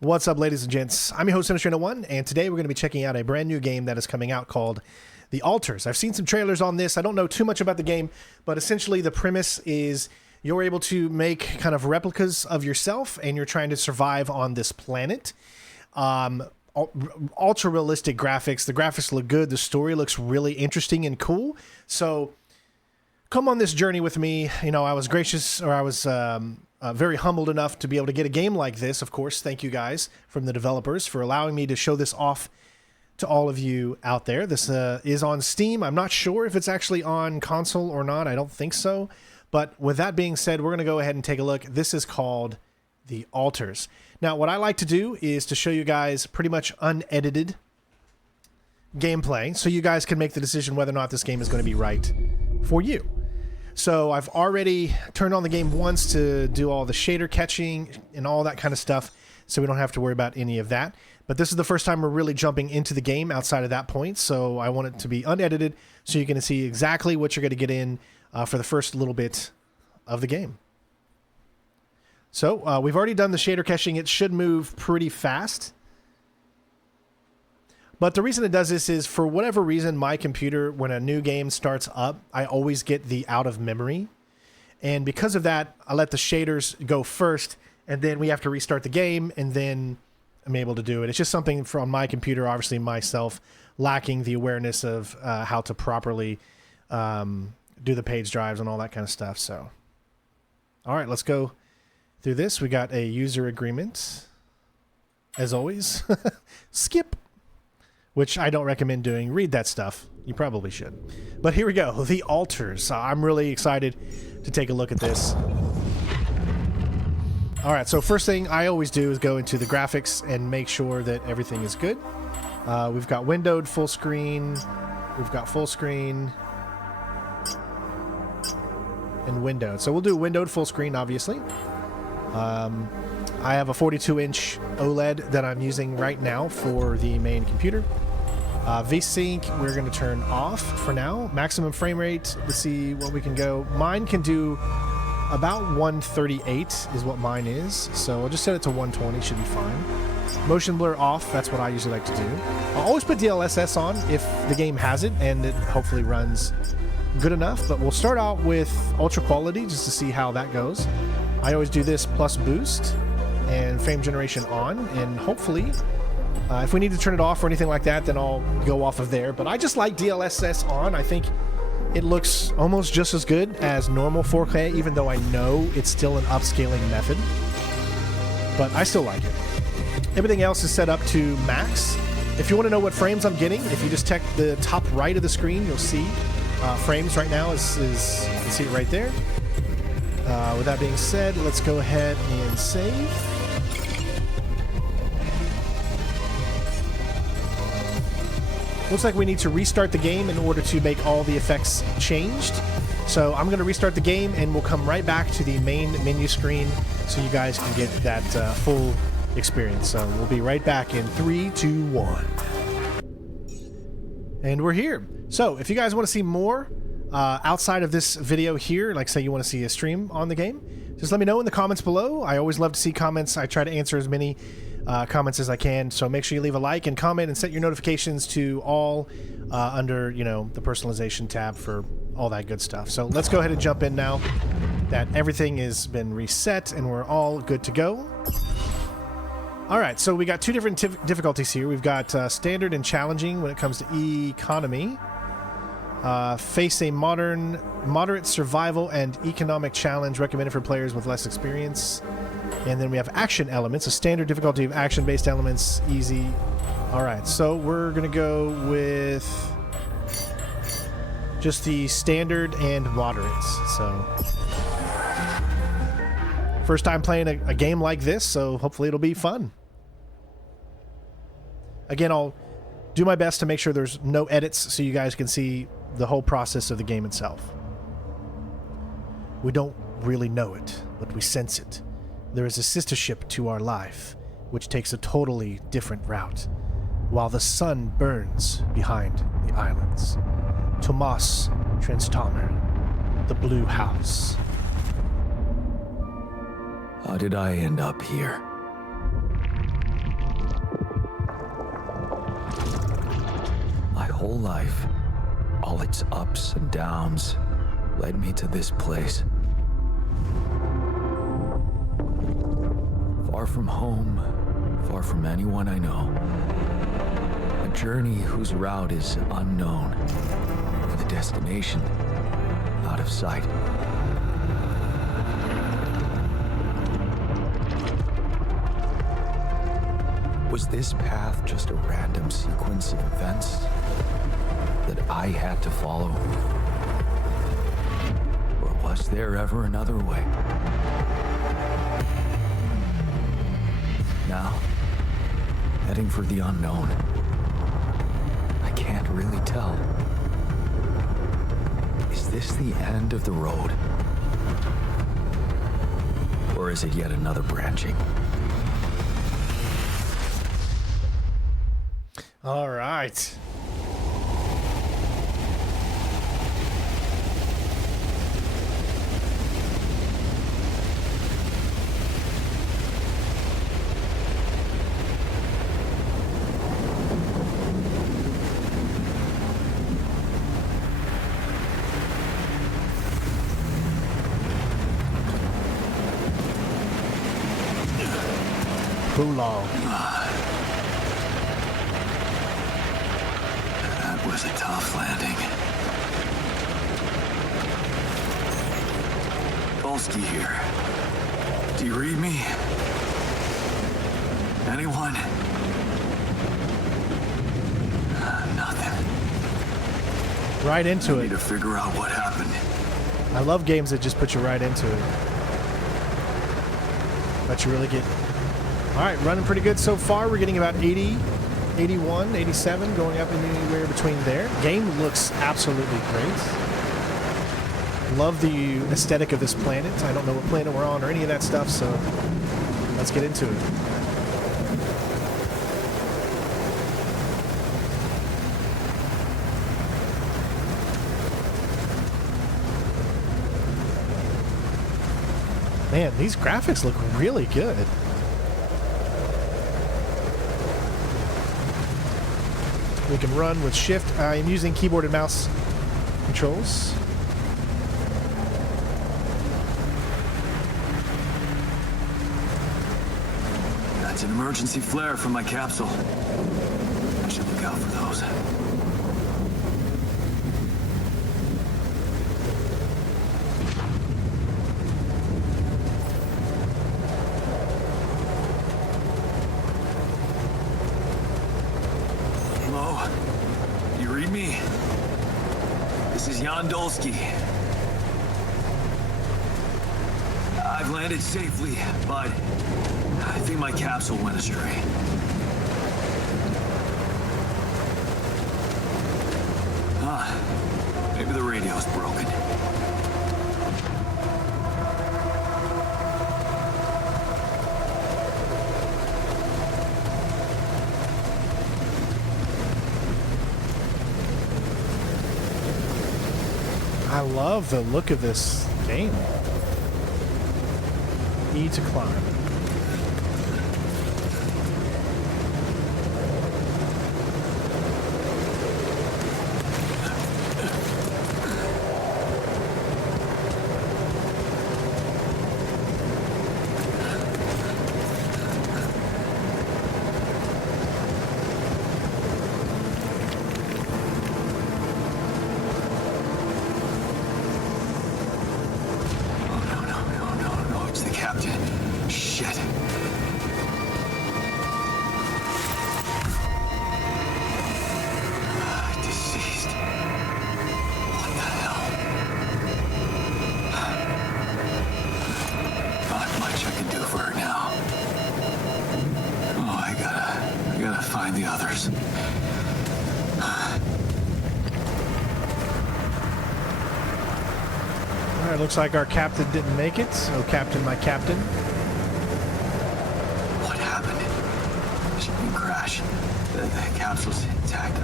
What's up, ladies and gents? I'm your host, Sinistray1, and today we're going to be checking out a brand new game that is coming out called The Altars. I've seen some trailers on this. I don't know too much about the game, but essentially the premise is you're able to make kind of replicas of yourself, and you're trying to survive on this planet. Ultra realistic graphics. The graphics look good. The story looks really interesting and cool. So come on this journey with me. You know, I was very humbled enough to be able to get a game like this. Of course, thank you guys from the developers for allowing me to show this off to all of you out there. This is on Steam. I'm not sure if it's actually on console or not. I don't think so. But with that being said, we're going to go ahead and take a look. This is called The Altars. Now, what I like to do is to show you guys pretty much unedited gameplay so you guys can make the decision whether or not this game is going to be right for you. So I've already turned on the game once to do all the shader catching and all that kind of stuff, so we don't have to worry about any of that. But this is the first time we're really jumping into the game outside of that point, so I want it to be unedited so you can see exactly what you're going to get in for the first little bit of the game. So we've already done the shader caching. It should move pretty fast. But the reason it does this is, for whatever reason, my computer, when a new game starts up, I always get the out of memory. And because of that, I let the shaders go first, and then we have to restart the game, and then I'm able to do it. It's just something from my computer, obviously myself, lacking the awareness of how to properly do the page drives and all that kind of stuff. So, all right, let's go through this. We got a user agreement, as always. Skip. Which I don't recommend doing. Read that stuff. You probably should. But here we go. The Altars. I'm really excited to take a look at this. All right, so first thing I always do is go into the graphics and make sure that everything is good. We've got windowed, full screen. We've got full screen. And windowed. So we'll do windowed full screen, obviously. I have a 42-inch OLED that I'm using right now for the main computer. VSync, we're going to turn off for now. Maximum frame rate, let's see what we can go. Mine can do about 138 is what mine is. So I'll just set it to 120, should be fine. Motion blur off, that's what I usually like to do. I'll always put DLSS on if the game has it, and it hopefully runs good enough. But we'll start out with ultra quality just to see how that goes. I always do this plus boost and frame generation on, and hopefully if we need to turn it off or anything like that, then I'll go off of there. But I just like DLSS on. I think it looks almost just as good as normal 4K, even though I know it's still an upscaling method, but I still like it. Everything else is set up to max. If you want to know what frames I'm getting, if you just check the top right of the screen, you'll see frames right now is you can see it right there. With that being said, let's go ahead and save. Looks like we need to restart the game in order to make all the effects changed. So I'm going to restart the game, and we'll come right back to the main menu screen so you guys can get that full experience. So we'll be right back in 3, 2, 1. And we're here. So if you guys want to see more outside of this video here, like say you want to see a stream on the game, just let me know in the comments below. I always love to see comments. I try to answer as many comments as I can, so make sure you leave a like and comment and set your notifications to all under, you know, the personalization tab for all that good stuff. So let's go ahead and jump in now that everything has been reset and we're all good to go. All right, so we got two different difficulties here. We've got standard and challenging when it comes to economy. Face a moderate survival and economic challenge recommended for players with less experience. And then we have action elements, a standard difficulty of action-based elements, easy. All right, so we're going to go with just the standard and moderates. So first time playing a game like this, so hopefully it'll be fun. Again, I'll do my best to make sure there's no edits so you guys can see the whole process of the game itself. We don't really know it, but we sense it. There is a sister ship to our life, which takes a totally different route, while the sun burns behind the islands. Tomas Transtomer, the Blue House. How did I end up here? whole life, all its ups and downs, led me to this place. Far from home, far from anyone I know. A journey whose route is unknown, and the destination out of sight. Was this path just a random sequence of events that I had to follow? Or was there ever another way? Now, heading for the unknown. I can't really tell. Is this the end of the road? Or is it yet another branching? All right. Prologue. That was a tough landing. Polsky here. Do you read me? Anyone? Nothing. Right into I it. need to figure out what happened. I love games that just put you right into it. But you really get... All right, running pretty good so far. We're getting about 80, 81, 87, going up anywhere between there. Game looks absolutely great. Love the aesthetic of this planet. I don't know what planet we're on or any of that stuff, so let's get into it. Man, these graphics look really good. We can run with shift. I am using keyboard and mouse controls. That's an emergency flare from my capsule. I should look out for those. Dolsky. I've landed safely, but I think my capsule went astray. Maybe the radio's broken. I love the look of this game. E to climb. Looks like our captain didn't make it. So, Captain, my captain. What happened? Shipping crash. The capsule's intact.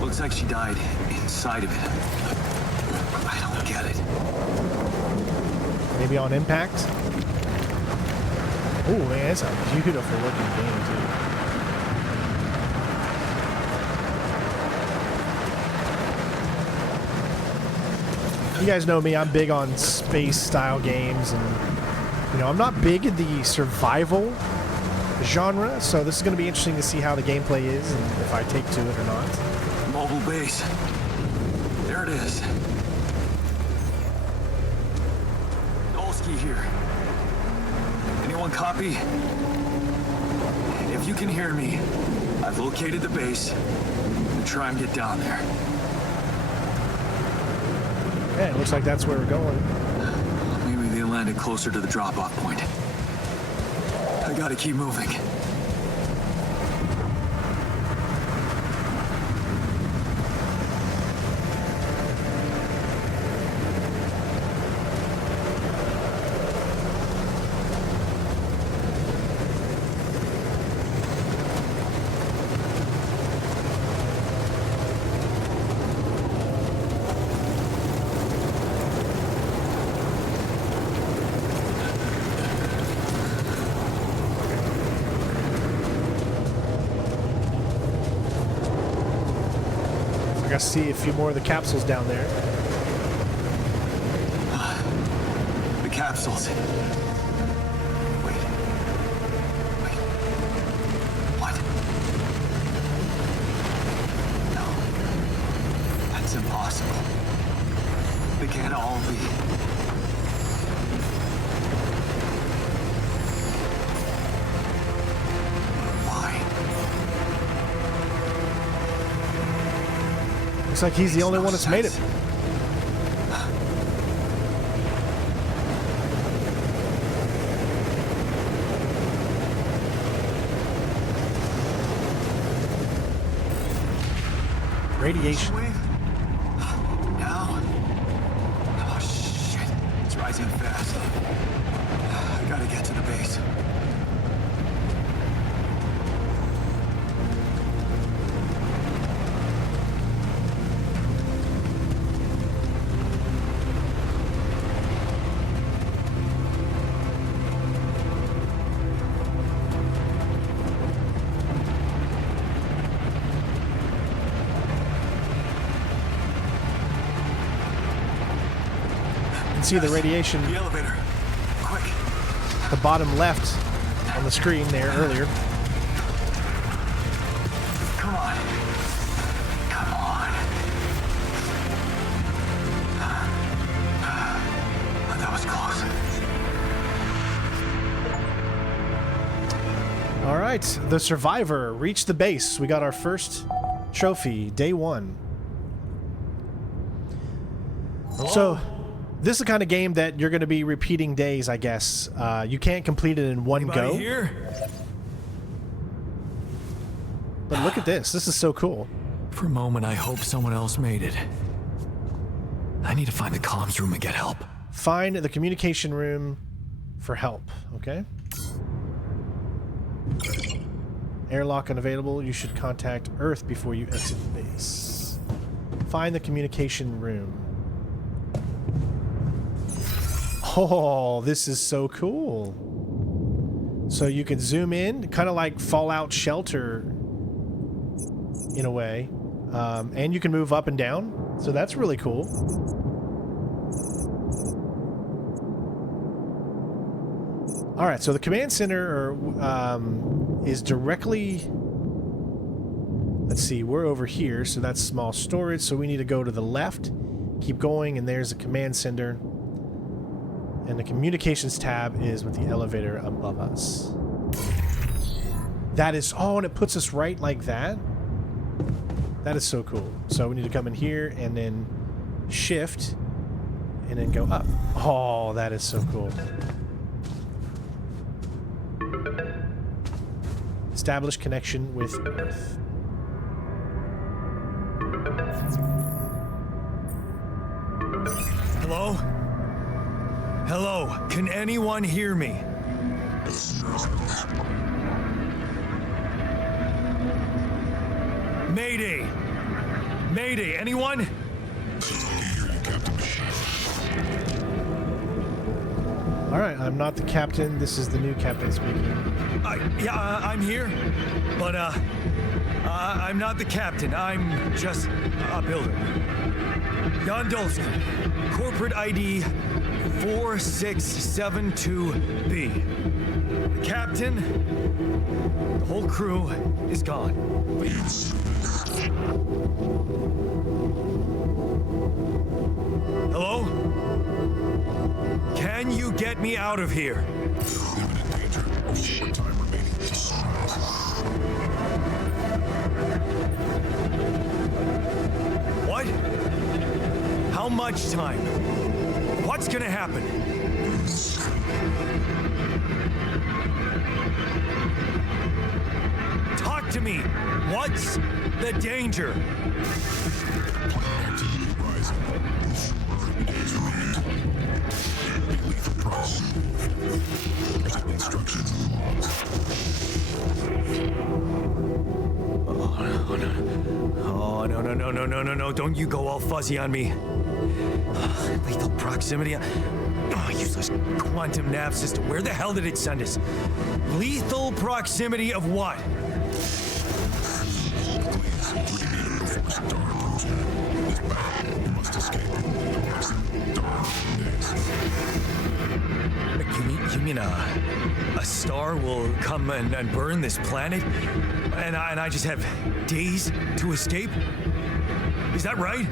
Looks like she died inside of it. I don't get it. Maybe on impact? Oh, man, it's a beautiful looking game, too. You guys know me, I'm big on space-style games, and, you know, I'm not big in the survival genre, so this is going to be interesting to see how the gameplay is and if I take to it or not. Mobile base. There it is. Olski here. Anyone copy? If you can hear me, I've located the base. And try and get down there. Yeah, it looks like that's where we're going. Maybe they landed closer to the drop-off point. I gotta keep moving. I see a few more of the capsules down there. The capsules. Wait. What? No. That's impossible. They can't all be. Looks like he's the only one that's made it. Radiation. Now? Oh shit. It's rising fast. I gotta get to the base. See the radiation, the elevator. Quick. The bottom left on the screen there earlier. Come on. Come on. That was close. All right, the survivor reached the base. We got our first trophy, day 1. Hello? So this is the kind of game that you're going to be repeating days, I guess. You can't complete it in one go. Here? But look at this. This is so cool. For a moment, I hope someone else made it. I need to find the comms room and get help. Find the communication room for help, okay? Airlock unavailable. You should contact Earth before you exit the base. Find the communication room. Oh, this is so cool. So you can zoom in, kind of like Fallout Shelter in a way. And you can move up and down. So that's really cool. All right, so the command center is directly... Let's see, we're over here, so that's small storage. So we need to go to the left, keep going, and there's a command center. And the communications tab is with the elevator above us. That is... Oh, and it puts us right like that. That is so cool. So we need to come in here and then shift and then go up. Oh, that is so cool. Establish connection with Earth. Hello? Hello? Can anyone hear me? Mayday! Mayday, anyone? All right, I'm not the captain. This is the new captain speaking. I'm here, but I'm not the captain. I'm just a builder. Gondolski, corporate ID 4672B. The captain, the whole crew is gone. Hello? Can you get me out of here? What? How much time? What's gonna happen? Talk to me. What's the danger? Oh, no. Don't you go all fuzzy on me. Lethal proximity. Oh, useless quantum nav system. Where the hell did it send us? Lethal proximity of what? You mean a star will come and burn this planet? And I just have days to escape? Is that right?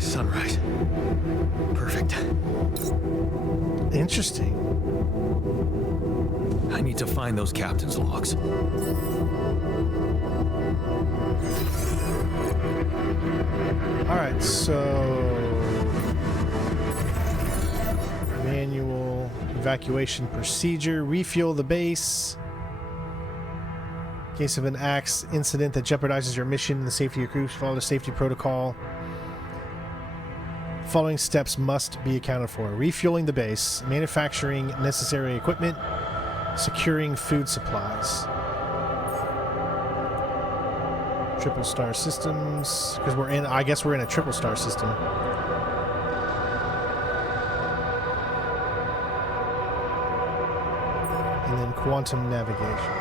Sunrise. Perfect. Interesting. I need to find those captain's logs. All right, so manual evacuation procedure, refuel the base. In case of an axe incident that jeopardizes your mission and the safety of your crew, follow the safety protocol. Following steps must be accounted for: refueling the base, manufacturing necessary equipment, securing food supplies. Triple star systems, because I guess we're in a triple star system. And then quantum navigation.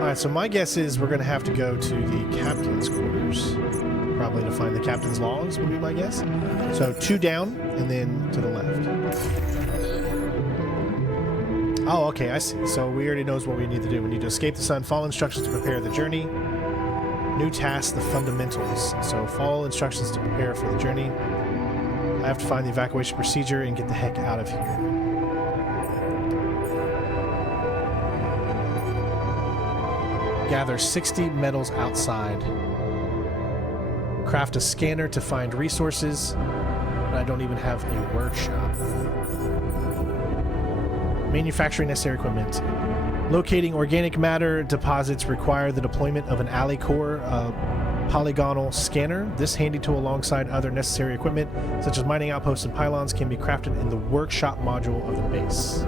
Alright, so my guess is we're going to have to go to the captain's quarters. Probably to find the captain's logs, would be my guess. So 2 down, and then to the left. Oh, okay, I see. So we already knows what we need to do. We need to escape the sun, follow instructions to prepare the journey. New task, the fundamentals. So follow instructions to prepare for the journey. I have to find the evacuation procedure and get the heck out of here. Gather 60 metals outside. Craft a scanner to find resources. But I don't even have a workshop. Manufacturing necessary equipment. Locating organic matter deposits require the deployment of an alley core polygonal scanner. This handy tool alongside other necessary equipment such as mining outposts and pylons can be crafted in the workshop module of the base.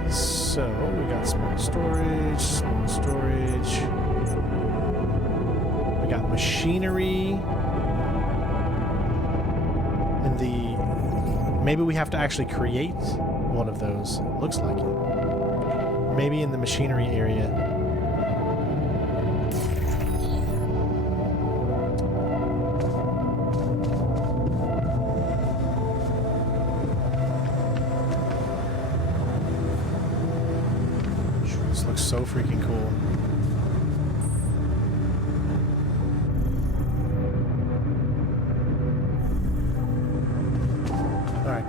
Okay, so we got small storage. We got machinery. And maybe we have to actually create one of those. Looks like it. Maybe in the machinery area. This looks so freaking cool.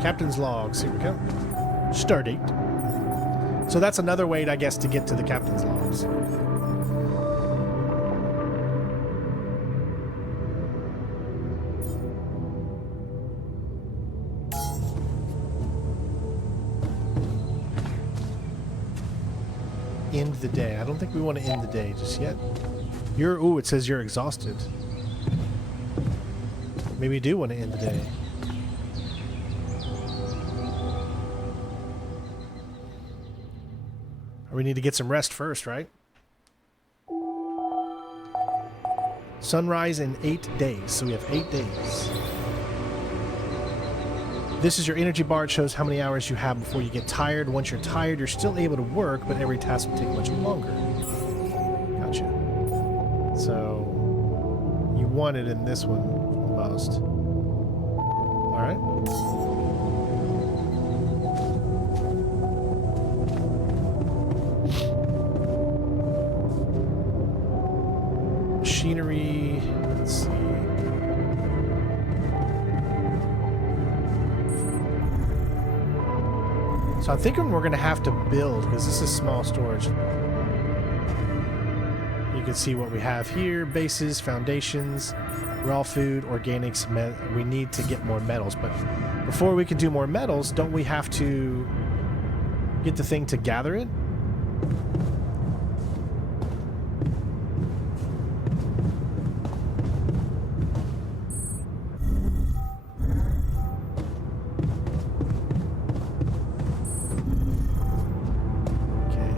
Captain's logs. Here we go. Stardate. So that's another way, I guess, to get to the captain's logs. End the day. I don't think we want to end the day just yet. Ooh, it says you're exhausted. Maybe we do want to end the day. We need to get some rest first, right? Sunrise in 8 days. So we have 8 days. This is your energy bar. It shows how many hours you have before you get tired. Once you're tired, you're still able to work, but every task will take much longer. Gotcha. So you want it in this one almost. All right. Machinery. Let's see. So I'm thinking we're going to have to build, because this is small storage. You can see what we have here. Bases, foundations, raw food, organics. We need to get more metals. But before we can do more metals, don't we have to get the thing to gather it?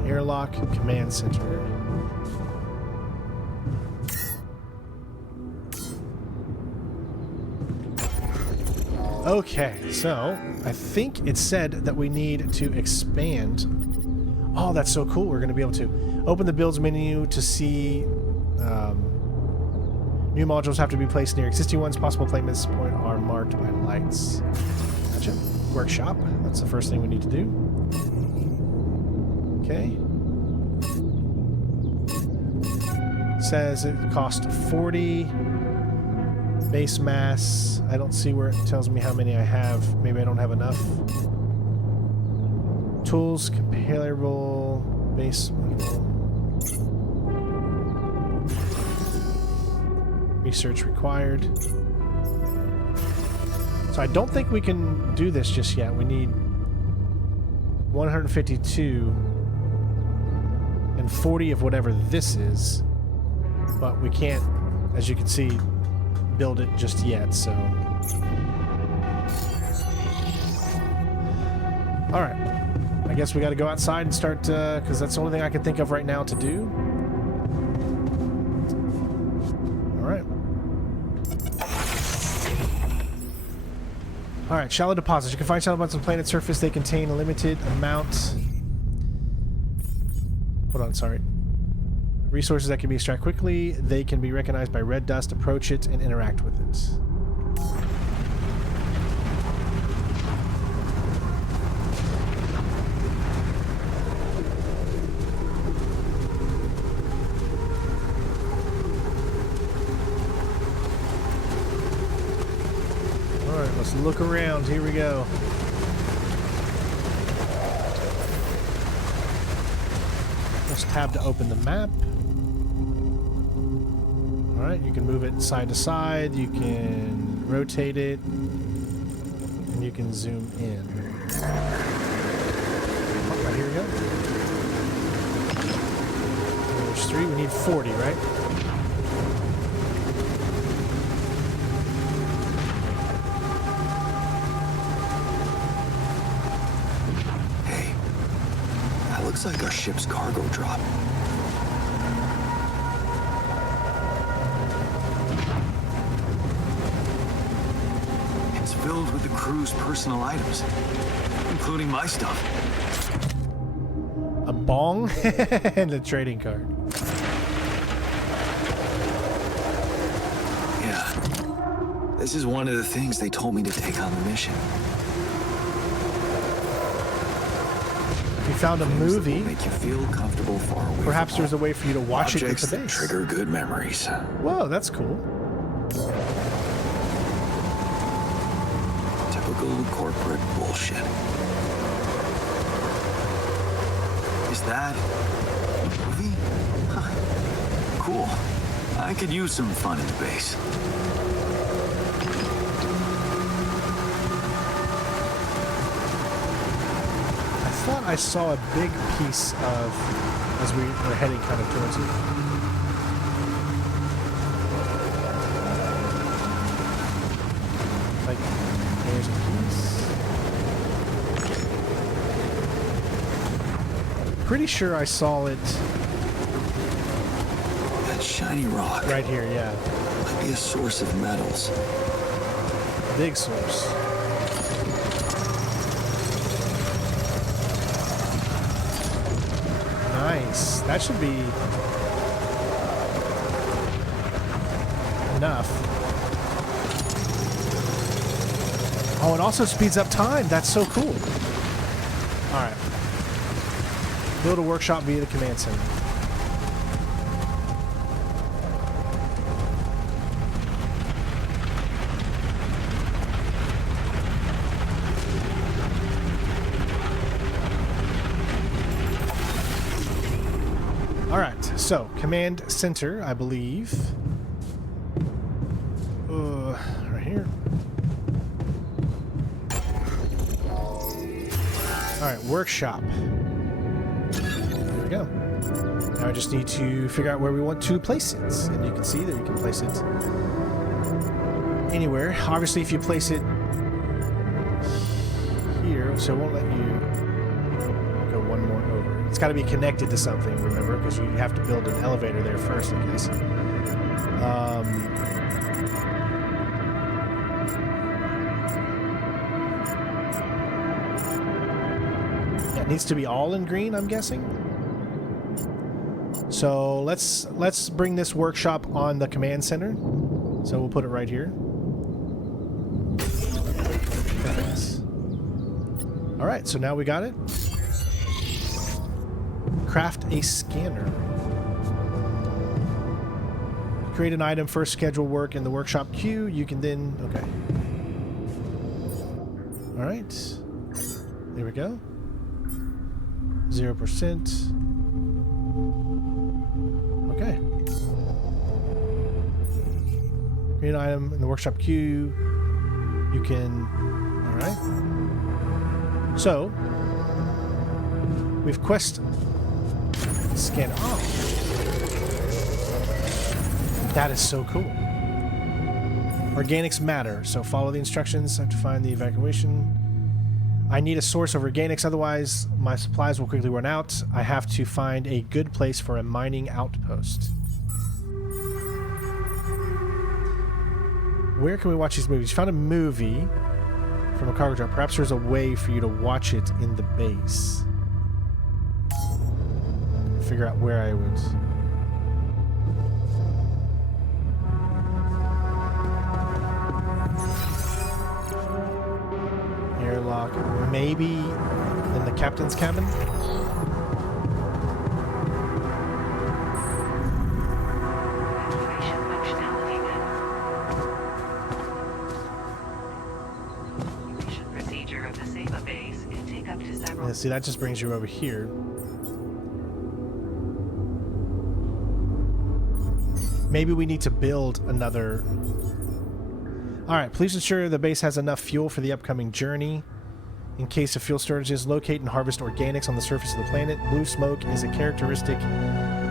Airlock command center. Okay, so I think it said that we need to expand. Oh, that's so cool. We're going to be able to open the builds menu to see new modules have to be placed near existing ones. Possible placements are marked by lights. Gotcha. Workshop. That's the first thing we need to do. Okay. Says it cost 40 base mass. I don't see where it tells me how many I have. Maybe I don't have enough. Tools comparable base mineral. Research required. So I don't think we can do this just yet. We need 152 and 40 of whatever this is, but we can't, as you can see, build it just yet, so. All right, I guess we got to go outside and start, because that's the only thing I can think of right now to do. All right. All right, shallow deposits. You can find shallow deposits on the planet's surface. They contain a limited amount. Hold on, sorry. Resources that can be extracted quickly. They can be recognized by red dust. Approach it and interact with it. All right, let's look around. Here we go. Tab to open the map. Alright, you can move it side to side, you can rotate it, and you can zoom in. Oh, right, here we go. There's 3, we need 40, right? Looks like our ship's cargo drop. It's filled with the crew's personal items, including my stuff. A bong and a trading card. Yeah. This is one of the things they told me to take on the mission. We found a movie. Make you feel comfortable far away. Perhaps there's a way for you to watch it with the base. Trigger good memories. Whoa, that's cool. Typical corporate bullshit. Is that a movie? Huh. Cool. I could use some fun in space. I thought I saw a big piece of, as we were heading kind of towards it. Like, there's a piece. Pretty sure I saw it. That shiny rock. Right here, yeah. Might be a source of metals. Big source. Nice. That should be enough. Oh, it also speeds up time. That's so cool. All right. Build a workshop via the command center. All right. So, command center, I believe. Right here. All right, workshop. There we go. Now I just need to figure out where we want to place it. And you can see that you can place it anywhere. Obviously, if you place it here, so it won't let you go one more over. It's got to be connected to something, remember, because you have to build an elevator there first, I guess. It needs to be all in green, I'm guessing. So let's bring this workshop on the command center. So we'll put it right here. Perfect. All right, so now we got it. Craft a scanner. Create an item, first schedule work in the workshop queue. You can then, okay. All right, there we go. 0%. Okay. Create an item in the workshop queue. You can, all right. So, we've quest scan off. That is so cool. Organics matter, so follow the instructions. I have to find the evacuation. I need a source of organics, otherwise my supplies will quickly run out. I have to find a good place for a mining outpost. Where can we watch these movies? You found a movie from a cargo drop. Perhaps there's a way for you to watch it in the base. Figure out where I would... Airlock. Maybe in the captain's cabin? Procedure of the Saba base can take up to several... Yeah, see, that just brings you over here. Maybe we need to build another... Alright, please ensure the base has enough fuel for the upcoming journey. In case of fuel shortages, locate and harvest organics on the surface of the planet. Blue smoke is a characteristic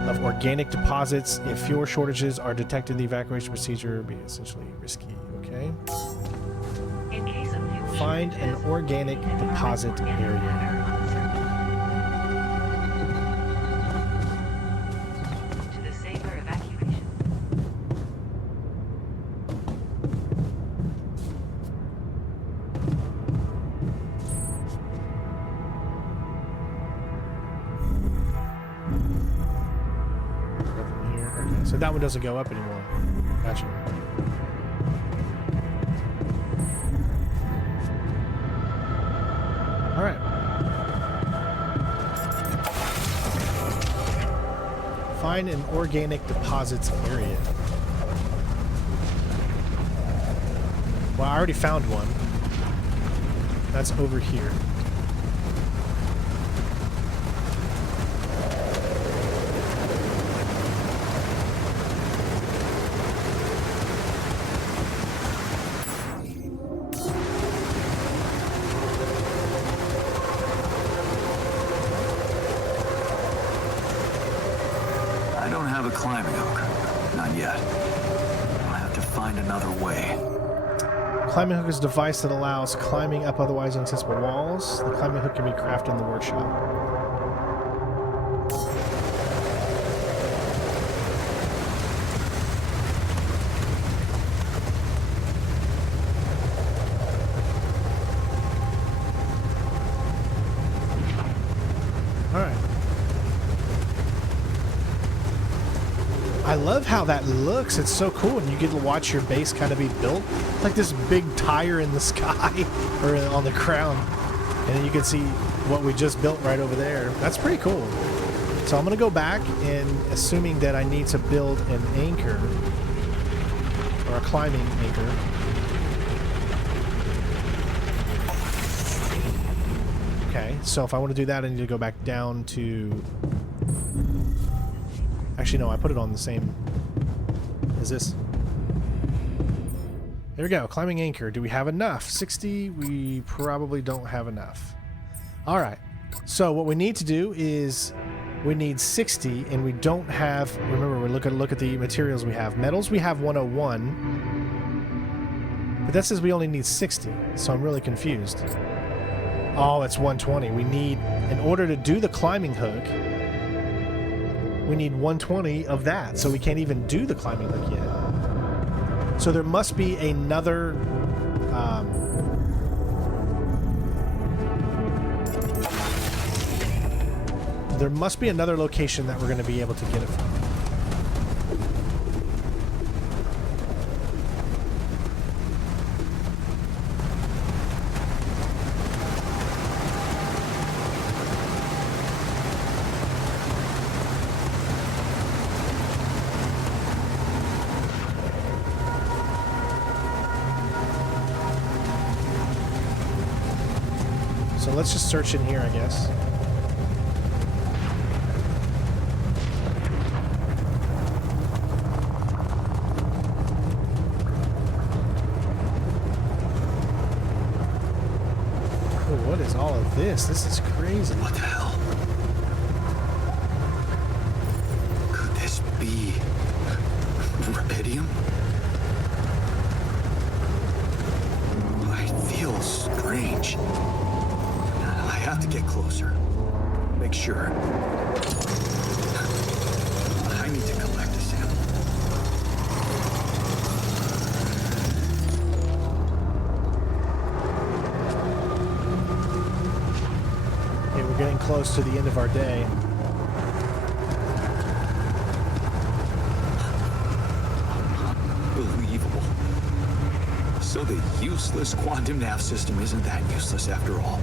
of organic deposits. If fuel shortages are detected, the evacuation procedure will be essentially risky. Okay. In case of fuel Find an shortages, organic deposit area. to the Saba evacuation. Here. Okay, so that one doesn't go up anymore. Gotcha. All right. Find an organic deposits area. Well, I already found one. That's over here. I don't have a climbing hook. Not yet. I'll have to find another way. Climbing hook is a device that allows climbing up otherwise inaccessible walls. The climbing hook can be crafted in the workshop. love how that looks. It's so cool, and you get to watch your base kind of be built. It's like this big tire in the sky or on the ground, and then you can see what we just built right over there. That's pretty cool. So I'm gonna go back, and assuming that I need to build an anchor or a climbing anchor. Okay, so if I want to do that, I need to go back down to... Actually, no, I put it on the same as this. There we go, climbing anchor. Do we have enough? 60? We probably don't have enough. All right, so what we need to do is we need 60, and we don't have... Remember, we look at the materials we have. Metals, we have 101. But that says we only need 60, so I'm really confused. Oh, it's 120. We need, in order to do the climbing hook, we need 120 of that, so we can't even do the climbing hook yet. So there must be another... there must be another location that we're going to be able to get it from. So let's just search in here, I guess. Oh, what is all of this? This is crazy. What the hell? Could this be rubidium? I feel strange. I have to get closer. Make sure. I need to collect a sample. Okay, we're getting close to the end of our day. Unbelievable. So the useless quantum nav system isn't that useless after all.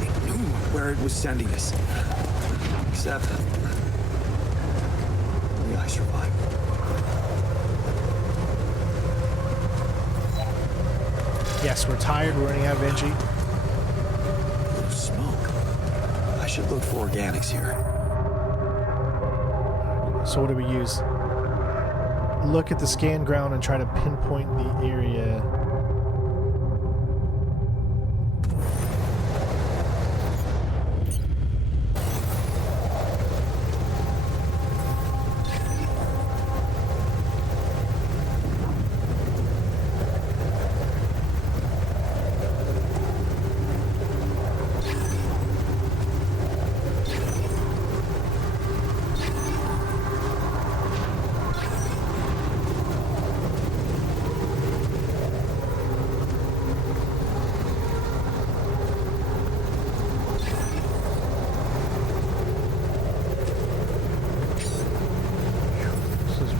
It knew where it was sending us. Except... only I survived. Yes, we're tired. We're running out of energy. Blue smoke. I should look for organics here. So what do we use? Look at the scan ground and try to pinpoint the area.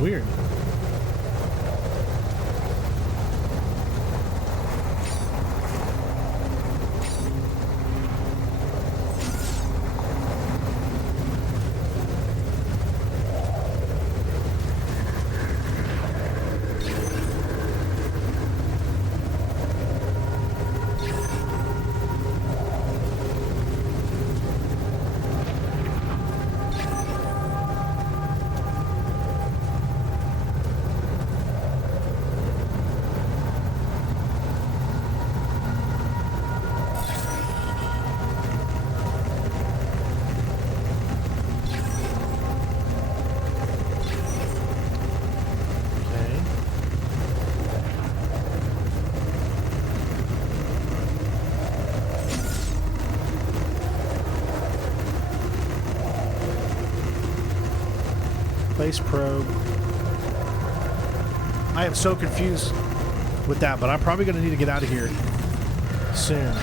Weird. Place probe. I am so confused with that, but I'm probably going to need to get out of here soon.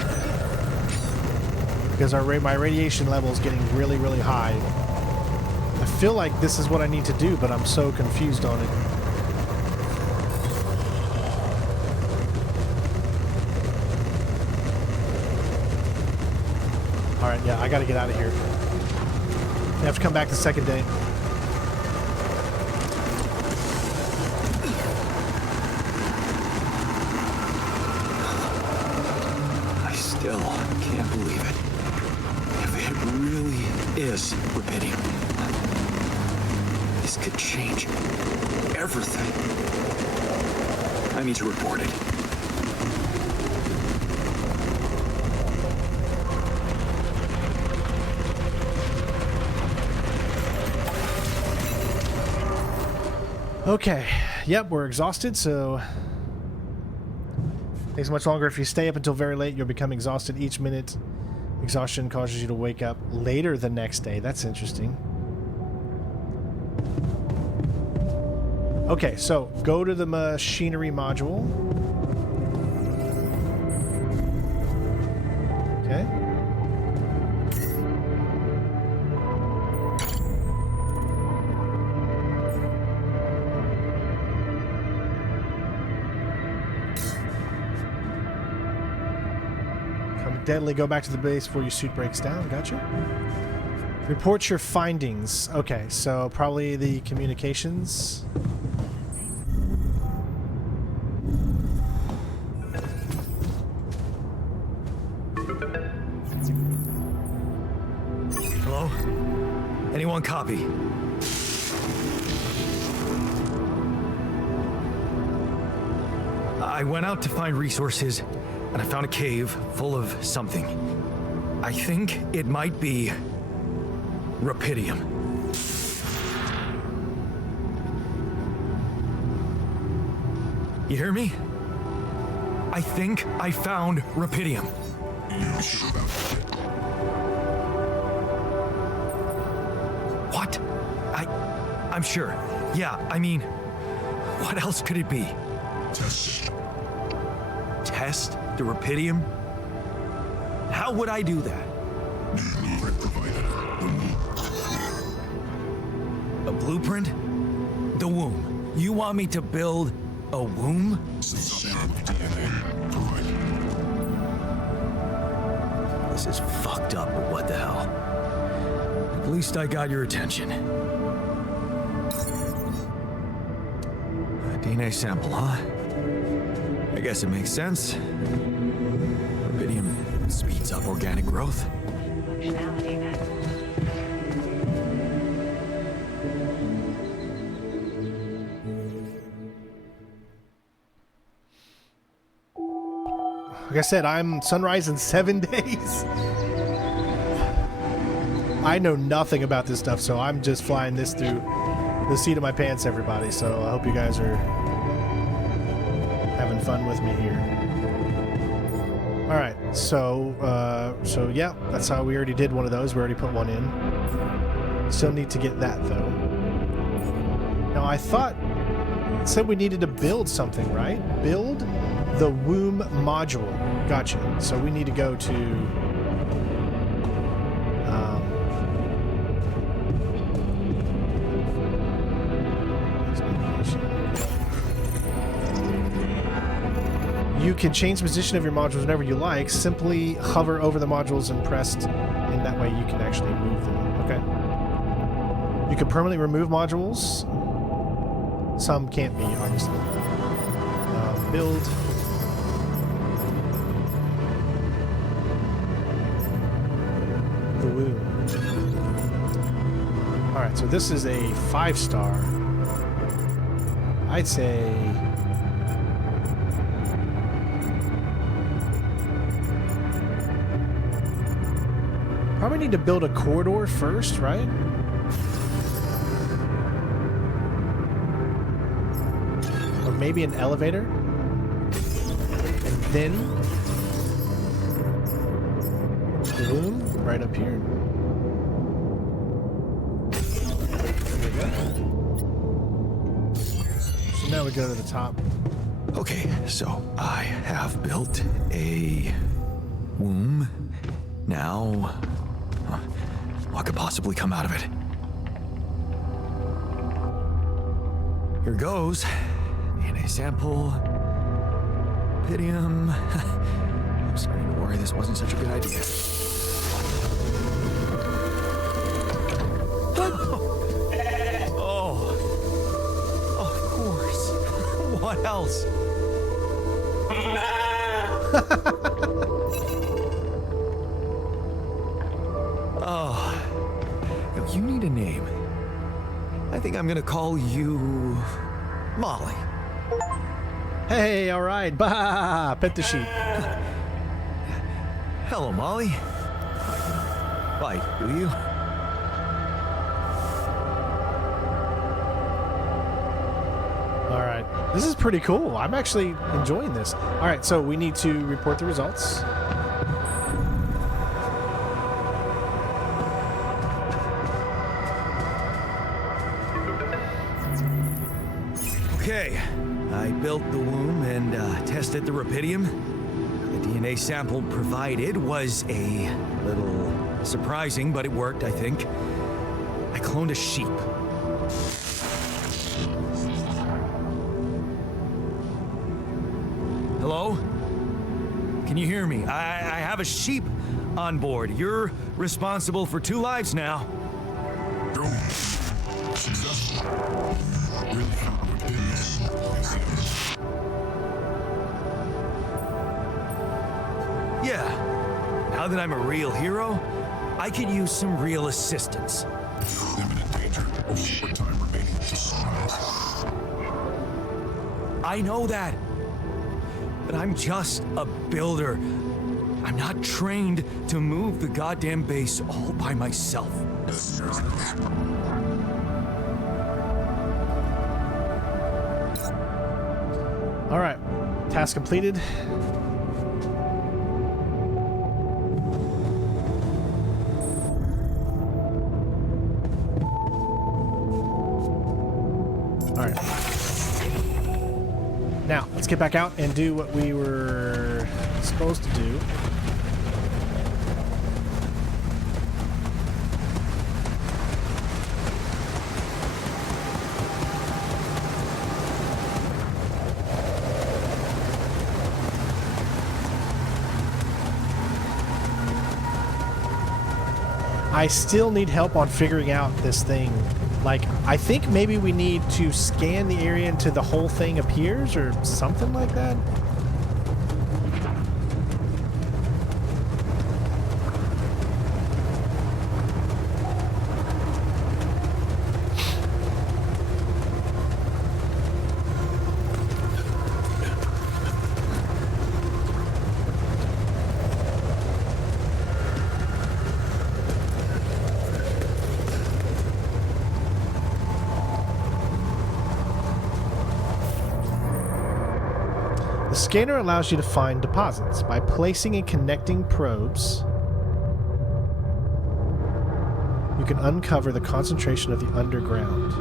because my radiation level is getting really, really high. I feel like this is what I need to do, but I'm so confused on it. All right, yeah, I got to get out of here. I have to come back the second day. Still can't believe it. If it really is rubidium, this could change everything. I need to report it. Okay. Yep, we're exhausted, so takes much longer if you stay up until very late. You'll become exhausted each minute. Exhaustion causes you to wake up later the next day. That's interesting. Okay, so go to the machinery module. Okay. Deadly, go back to the base before your suit breaks down. Gotcha. Report your findings. Okay, so probably the communications. Hello? Anyone copy? I went out to find resources, and I found a cave full of something. I think it might be rubidium. You hear me? I think I found rubidium. What? I'm sure. Yeah, I mean, what else could it be? Test the rubidium? How would I do that? A blueprint? The womb. You want me to build a womb? This is fucked up, but what the hell? At least I got your attention. A DNA sample, huh? I guess it makes sense. Rubidium speeds up organic growth. Functionality met. Like I said, I'm sunrise in 7 days. I know nothing about this stuff, so I'm just flying this through the seat of my pants, everybody. So I hope you guys are having fun with me here. All right, so yeah, that's how we already did one of those. We already put one in. Still need to get that though. Now I thought it said we needed to build something, right? Build the womb module. Gotcha. So we need to go to you can change the position of your modules whenever you like. Simply hover over the modules and press, and that way you can actually move them. Okay. You can permanently remove modules. Some can't be, obviously. Build. The womb. Alright, so this is a 5-star. I'd say probably need to build a corridor first, right? Or maybe an elevator. And then the womb right up here. There we go. So now we go to the top. Okay, so I have built a womb Now, what could possibly come out of it? Here goes. DNA sample. Pydium. I'm starting to worry this wasn't such a good idea. Oh. Of course. What else? Oh. Yo, you need a name. I think I'm gonna call you Molly. Hey, all right. Bah! Pet the sheep. Hello, Molly. Bite, do you? All right. This is pretty cool. I'm actually enjoying this. All right, so we need to report the results. Okay, I built the womb and tested the rapidium. The DNA sample provided was a little surprising, but it worked, I think. I cloned a sheep. Hello? Can you hear me? I have a sheep on board. You're responsible for 2 lives now. Yeah. Now that I'm a real hero, I could use some real assistance. Imminent danger. Only short time remaining to survive. I know that. But I'm just a builder. I'm not trained to move the goddamn base all by myself. All right. Task completed. All right. Now, let's get back out and do what we were supposed to do. I still need help on figuring out this thing. Like, I think maybe we need to scan the area until the whole thing appears or something like that. The scanner allows you to find deposits. By placing and connecting probes, you can uncover the concentration of the underground.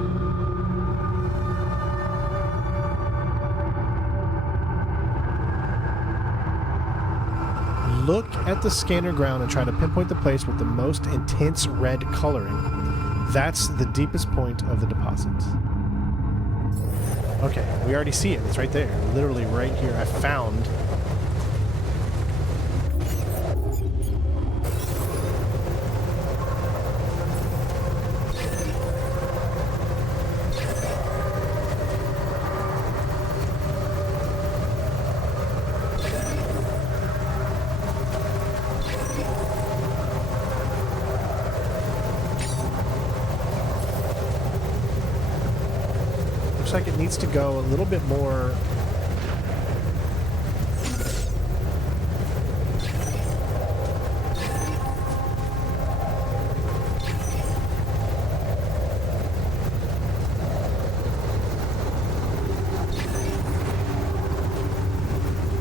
Look at the scanner ground and try to pinpoint the place with the most intense red coloring. That's the deepest point of the deposit. Okay, we already see it. It's right there. Literally right here. I found. Like it needs to go a little bit more.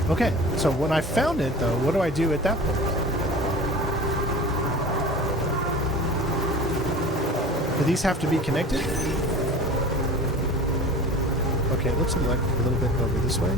Okay, so when I found it though, what do I do at that point? Do these have to be connected? Okay, it looks like a little bit over this way.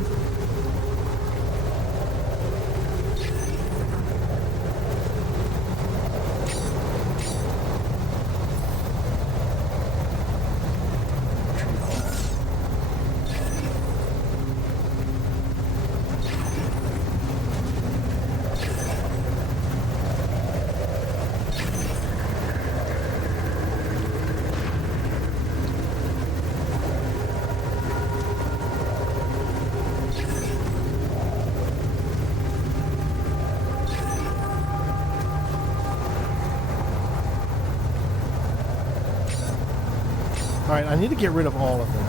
Alright, I need to get rid of all of them.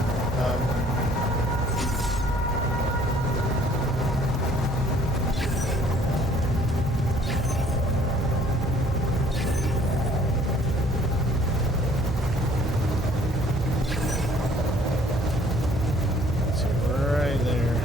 Right there.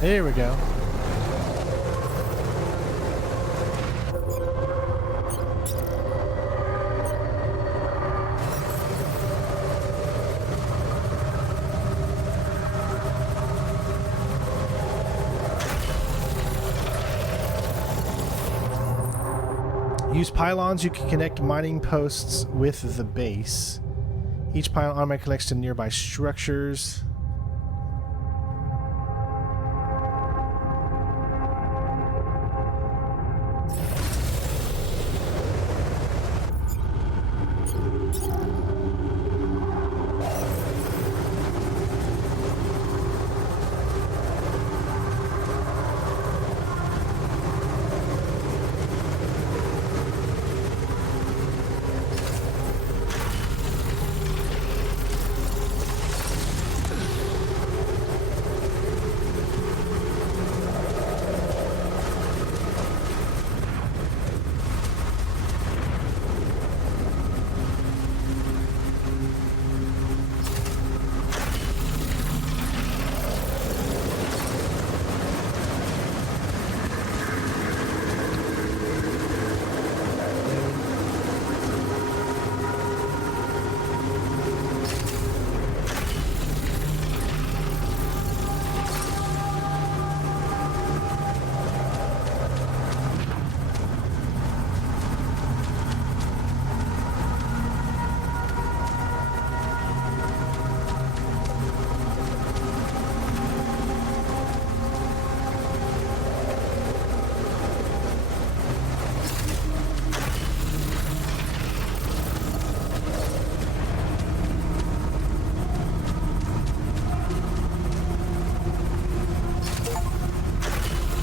Here we go. Use pylons. You can connect mining posts with the base. Each pylon automatically connects to nearby structures.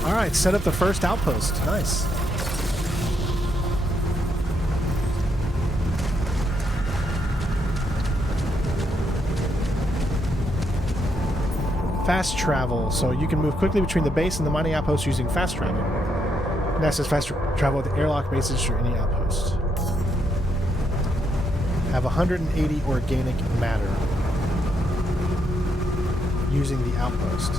Alright, set up the first outpost. Nice. Fast travel. So you can move quickly between the base and the mining outpost using fast travel. And access fast travel at the airlock bases or any outpost. Have 180 organic matter using the outpost.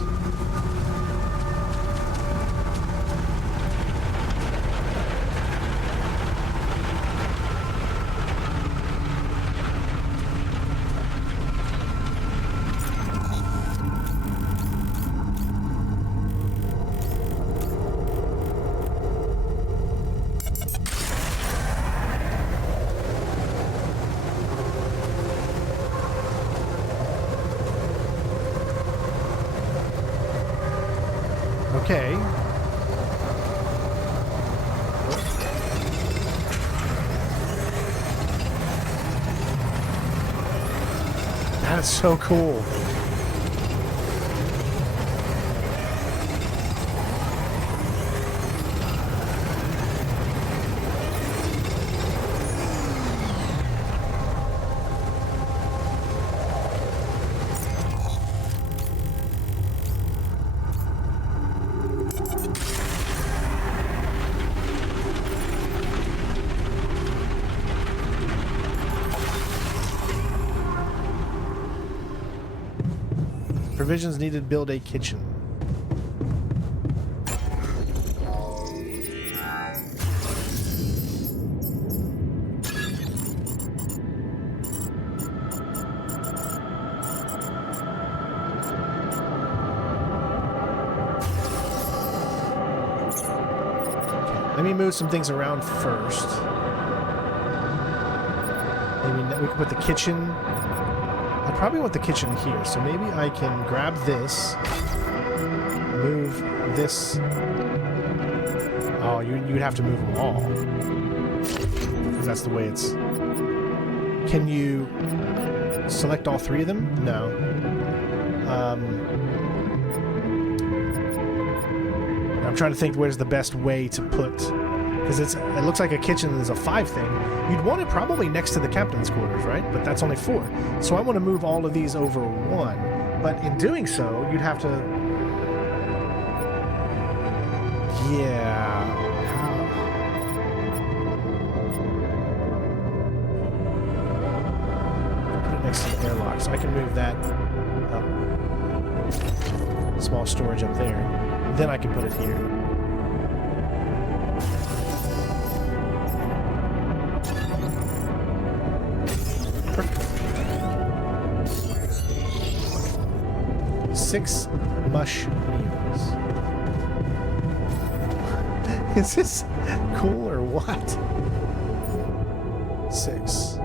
Okay. That is so cool. Provisions needed to build a kitchen. Let me move some things around first. Maybe we can put the kitchen. I probably want the kitchen here, so maybe I can grab this, move this. Oh, you'd have to move them all, because that's the way it's. Can you select all three of them? No. I'm trying to think where's the best way to put, because it looks like a kitchen is a 5 thing. You'd want it probably next to the captain's quarters, right? But that's only 4. So I want to move all of these over 1. But in doing so, you'd have to... Yeah. Put it next to the airlock, so I can move that up. Small storage up there. Then I can put it here. Perfect. 6 mush meals. Is this cool or what? 6.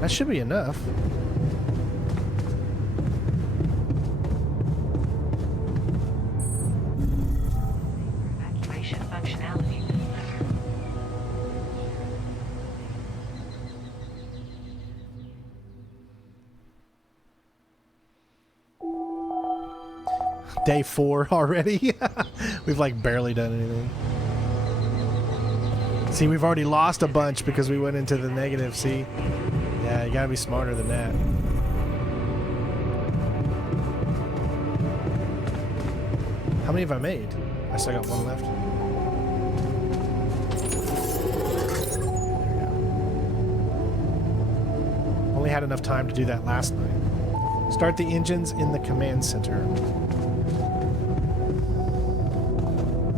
That should be enough. Evacuation functionality. Day 4 already. We've like barely done anything. See, we've already lost a bunch because we went into the negative. See? Yeah, you gotta be smarter than that. How many have I made? I still got 1 left. There we go. Only had enough time to do that last night. Start the engines in the command center.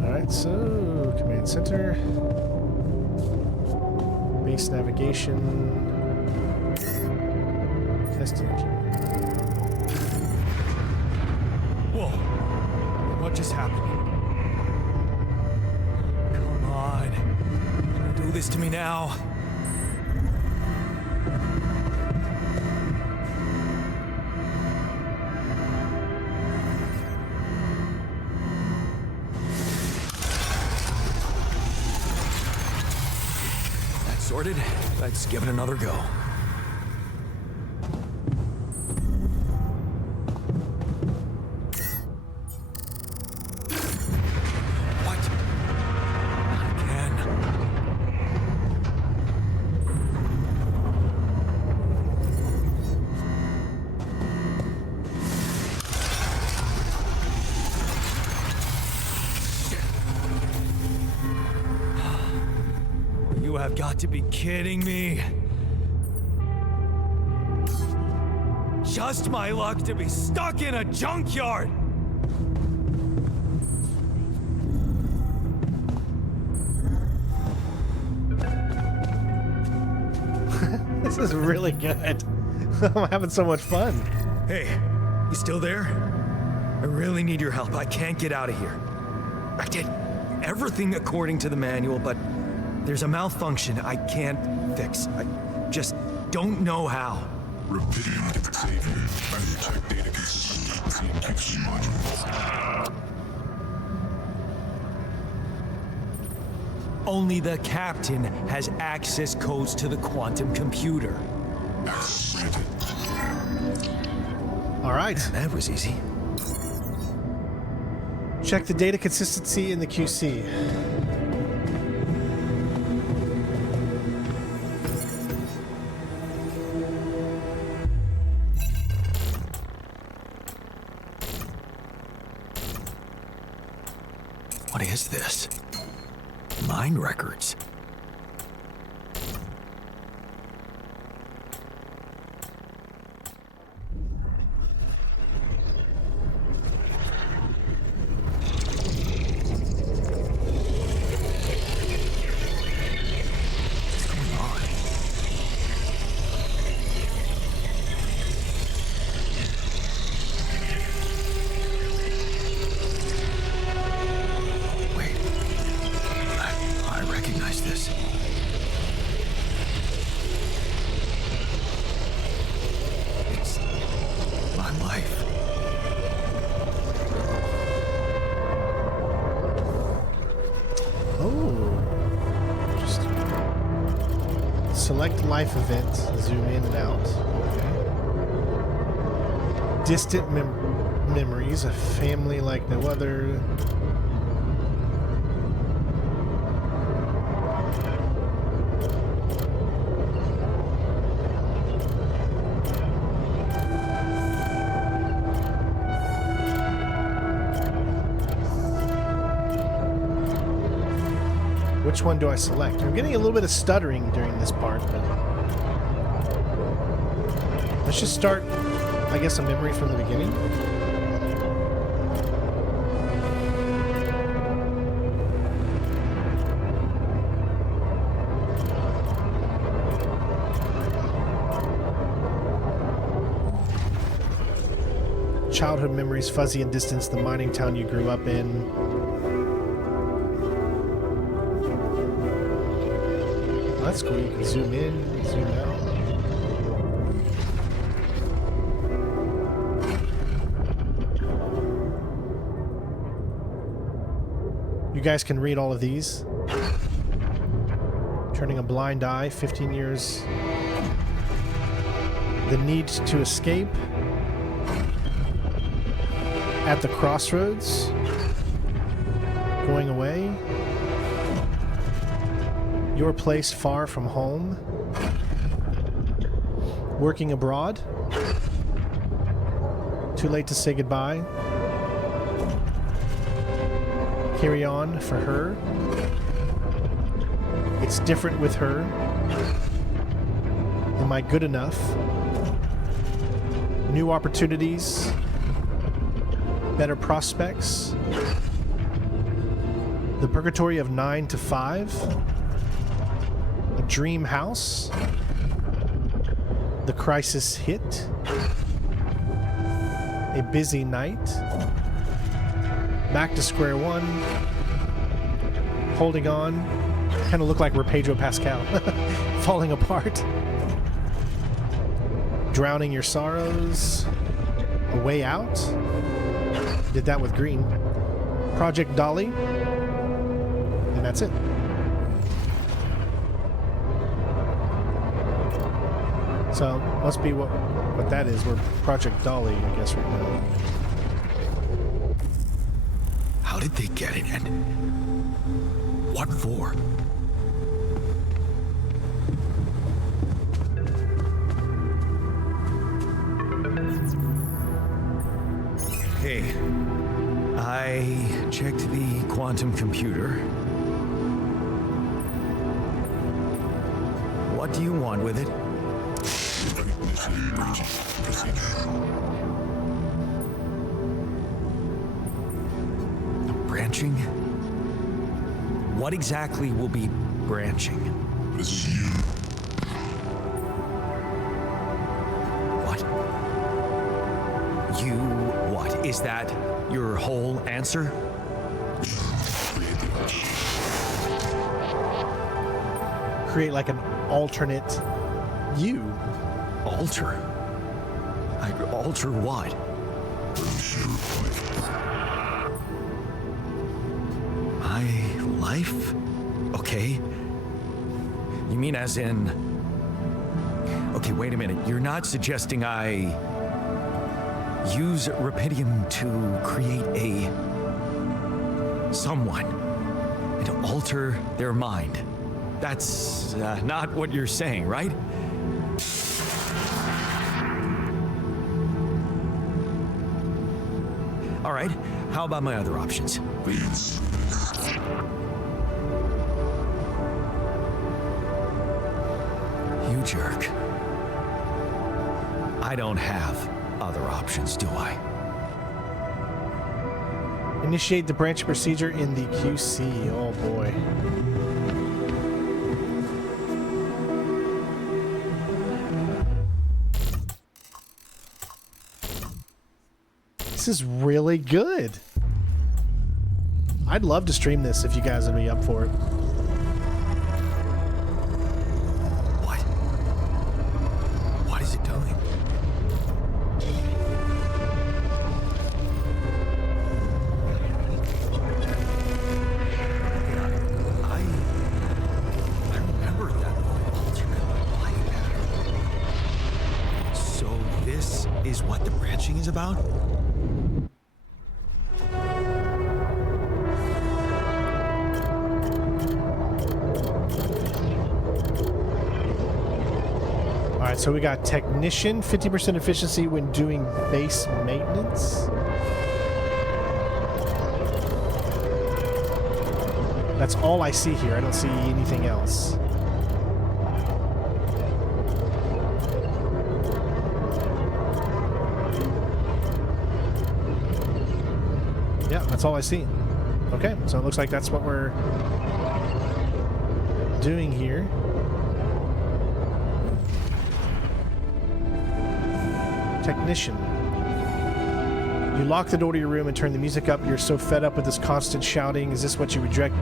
Alright, so command center. Base navigation. Test engine. Whoa. What just happened? Come on. Don't do this to me now. That's sorted. Let's give it another go. You have got to be kidding me. Just my luck to be stuck in a junkyard. This is really good. I'm having so much fun. Hey, you still there? I really need your help. I can't get out of here. I did everything according to the manual, but there's a malfunction I can't fix. I just don't know how. Rapidity can save you. Better check data consistency and QC modules. Only the captain has access codes to the quantum computer. Access granted. All right. That was easy. Check the data consistency in the QC. What is this? Mine records. What's going on? Wait. I recognize this. It's my life. Oh. Interesting. Select life event. Zoom in and out. Okay. Distant memories. A family like no other. Which one do I select? I'm getting a little bit of stuttering during this part, but let's just start, I guess, a memory from the beginning. Childhood memories, fuzzy and distant, the mining town you grew up in. That's cool. You can zoom in, zoom out. You guys can read all of these. Turning a blind eye, 15 years. The need to escape. At the crossroads. Going away. Your place far from home. Working abroad. Too late to say goodbye. Carry on for her. It's different with her. Am I good enough? New opportunities. Better prospects. The purgatory of 9 to 5. A dream house. The crisis hit. A busy night. Back to square one. Holding on. Kind of look like we're Pedro Pascal. Falling apart. Drowning your sorrows. A way out. Did that with green. Project Dolly. And that's it. So, must be what that is. We're Project Dolly, I guess, right now. How did they get it and what for? Hey, I checked the quantum computer. What do you want with it? Recognition breaching procedure. Branching? What exactly will be branching? This is you. What? You what? Is that your whole answer? Create the arch. Create like an alternate you. Alter? Alter what? My life? Okay. You mean as in... Okay, wait a minute. You're not suggesting I use Rapidium to create someone and to alter their mind. That's not what you're saying, right? All right, how about my other options? You jerk. I don't have other options, do I? Initiate the branch procedure in the QC. Oh boy. This is really good. I'd love to stream this if you guys would be up for it. What is it doing? I remember that alternate life pattern. So this is what the branching is about? Alright, so we got technician, 50% efficiency when doing base maintenance. That's all I see here. I don't see anything else. Yeah, that's all I see. Okay, so it looks like that's what we're doing here. Technician. You lock the door to your room and turn the music up. You're so fed up with this constant shouting. Is this what you reject?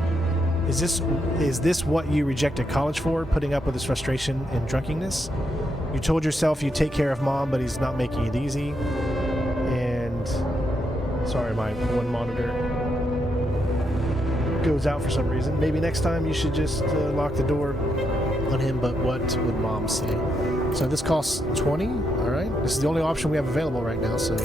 Is this what you rejected college for? Putting up with this frustration and drunkenness? You told yourself you'd take care of mom, but he's not making it easy. And sorry, my one monitor goes out for some reason. Maybe next time you should just lock the door on him, but what would mom say? So this costs 20. All right, this is the only option we have available right now, so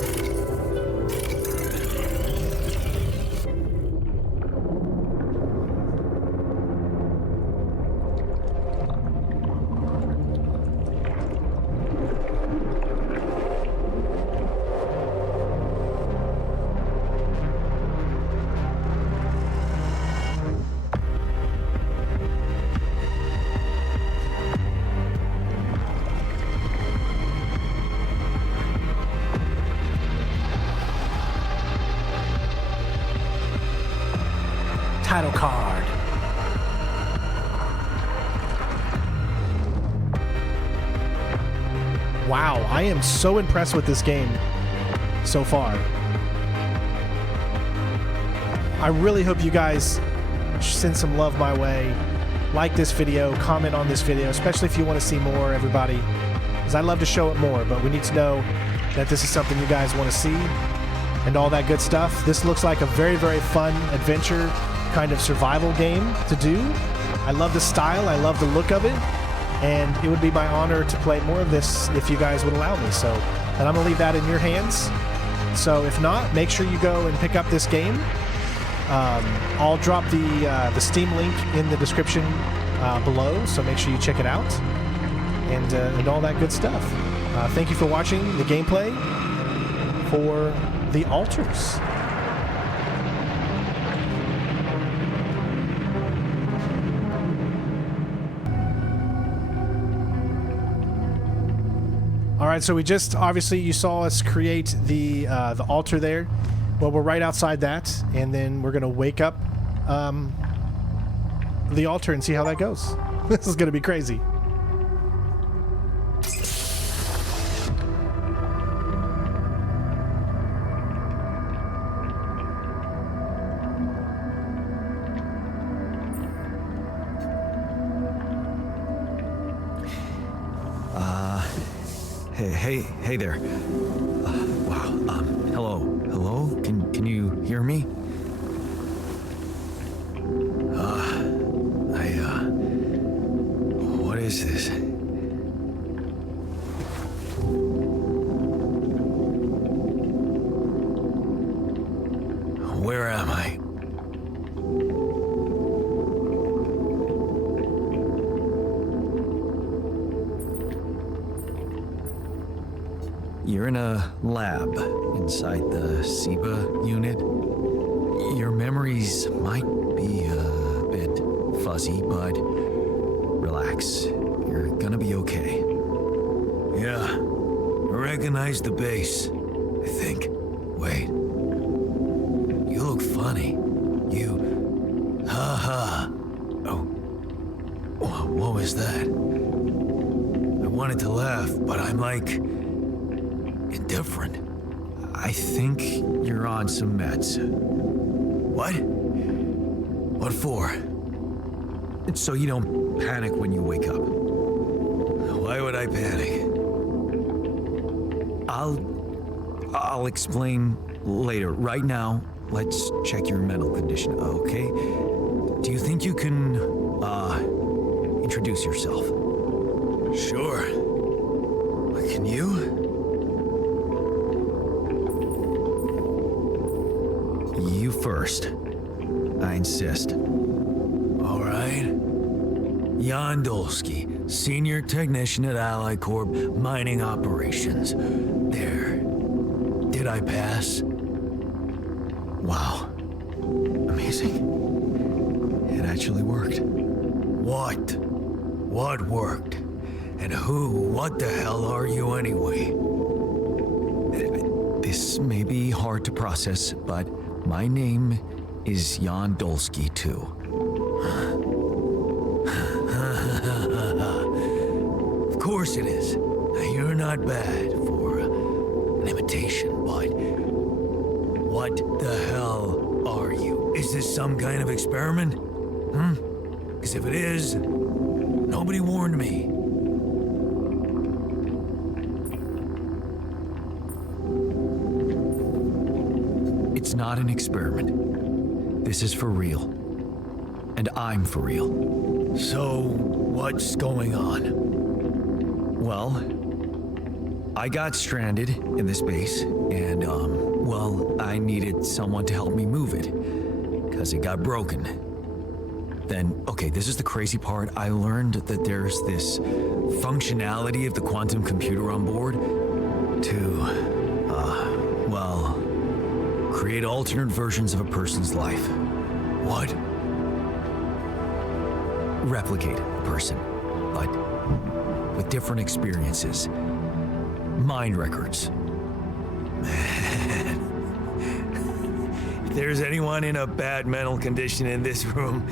title card. Wow, I am so impressed with this game so far. I really hope you guys send some love my way. Like this video, comment on this video, especially if you want to see more, everybody. Because I'd love to show it more, but we need to know that this is something you guys want to see and all that good stuff. This looks like a very, very fun adventure kind of survival game to do. I love the style, I love the look of it, and it would be my honor to play more of this if you guys would allow me. So, and I'm gonna leave that in your hands. So if not, make sure you go and pick up this game. I'll drop the Steam link in the description below, so make sure you check it out and all that good stuff. Thank you for watching the gameplay for The Alters. All right, so we just, obviously you saw us create the altar there. Well, we're right outside that, and then we're gonna wake up the altar and see how that goes. This is gonna be crazy. Hey there. Wow. Hello. Can you hear me? What is this? Where am I? You're in a lab inside the SIBA unit. Your memories might be a bit fuzzy, but relax. You're gonna be okay. Yeah, I recognize the base, I think. Wait. You look funny. You... Ha. Oh. What was that? I wanted to laugh, but I'm like... indifferent. I think you're on some meds. What? What for? So you don't panic when you wake up. Why would I panic? I'll explain later. Right now, let's check your mental condition, okay? Do you think you can, introduce yourself? Sure. Can you? You first. I insist. All right. Jan Dolsky, Senior Technician at Ally Corp, Mining Operations. There. Did I pass? Wow. Amazing. It actually worked. What? What worked? And what the hell are you anyway? This may be hard to process, but my name is Jan Dolsky, too. Of course it is. You're not bad for an imitation, but what the hell are you? Is this some kind of experiment? Because if it is, nobody warned me. It's not an experiment. This is for real. And I'm for real. So, what's going on? Well, I got stranded in this base, and, I needed someone to help me move it, because it got broken. Then, okay, this is the crazy part. I learned that there's this functionality of the quantum computer on board to, create alternate versions of a person's life. What? Replicate a person, but with different experiences. Mind records. Man. If there's anyone in a bad mental condition in this room,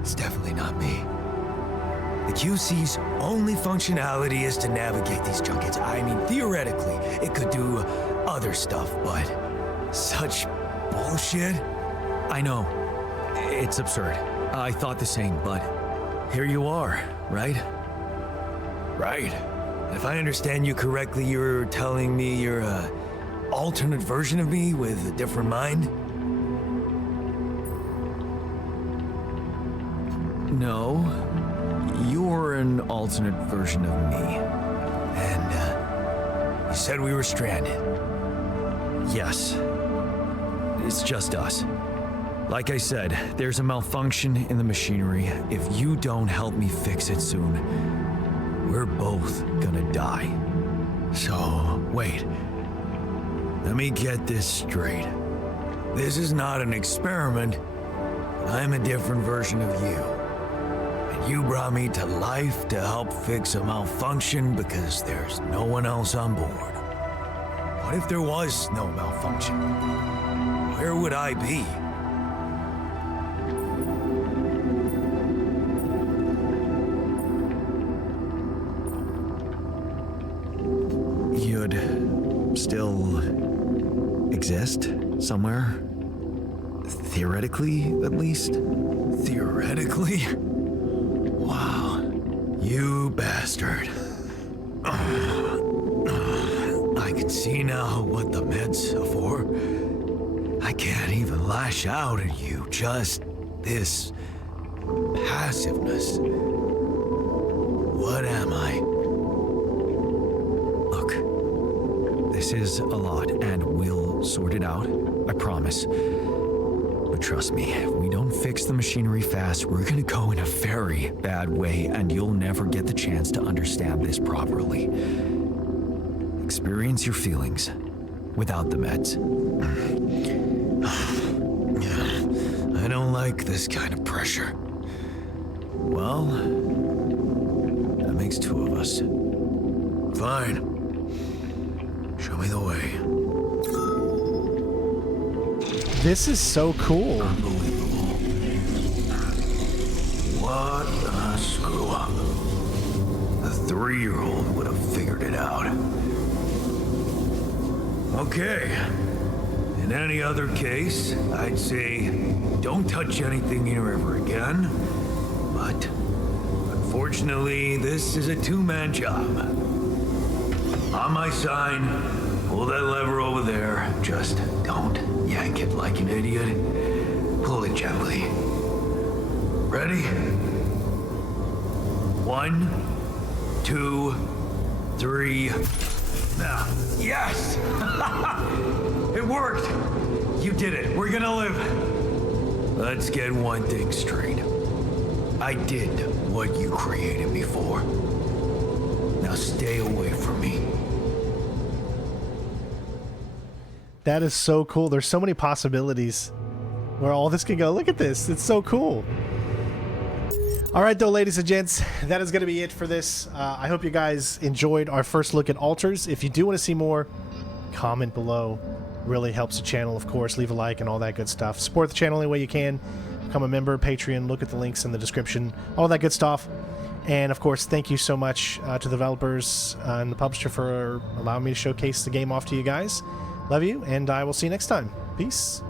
it's definitely not me. The QC's only functionality is to navigate these junkets. I mean, theoretically, it could do other stuff, but such bullshit? I know. It's absurd. I thought the same, but here you are, right? Right. If I understand you correctly, you're telling me you're a alternate version of me with a different mind? No. You're an alternate version of me. And, you said we were stranded. Yes. It's just us. Like I said, there's a malfunction in the machinery. If you don't help me fix it soon, we're both gonna die. So, wait. Let me get this straight. This is not an experiment. I'm a different version of you. And you brought me to life to help fix a malfunction because there's no one else on board. What if there was no malfunction? Where would I be? You'd still exist somewhere? Theoretically, at least? Theoretically? Wow. You bastard. can see now what the meds are for. I can't even lash out at you, just this passiveness. What am I? Look, this is a lot, and we'll sort it out, I promise. But trust me, if we don't fix the machinery fast, we're gonna go in a very bad way, and you'll never get the chance to understand this properly. Experience your feelings without the meds. I don't like this kind of pressure. Well, that makes two of us. Fine. Show me the way. This is so cool. Unbelievable. What a screw up. A 3-year-old would have figured it out. Okay. In any other case, I'd say don't touch anything here ever again. But unfortunately, this is a two-man job. On my sign, pull that lever over there. Just don't yank it like an idiot. Pull it gently. Ready? 1, 2, 3. Now, yes! It worked! You did it. We're gonna live. Let's get one thing straight. I did what you created me for. Now stay away from me. That is so cool. There's so many possibilities where all this can go. Look at this. It's so cool. All right, though, ladies and gents, that is going to be it for this. I hope you guys enjoyed our first look at altars. If you do want to see more, comment below. Really helps the channel, of course. Leave a like and all that good stuff. Support the channel any way you can. Become a member, Patreon. Look at the links in the description. All that good stuff. And, of course, thank you so much to the developers and the publisher for allowing me to showcase the game off to you guys. Love you, and I will see you next time. Peace.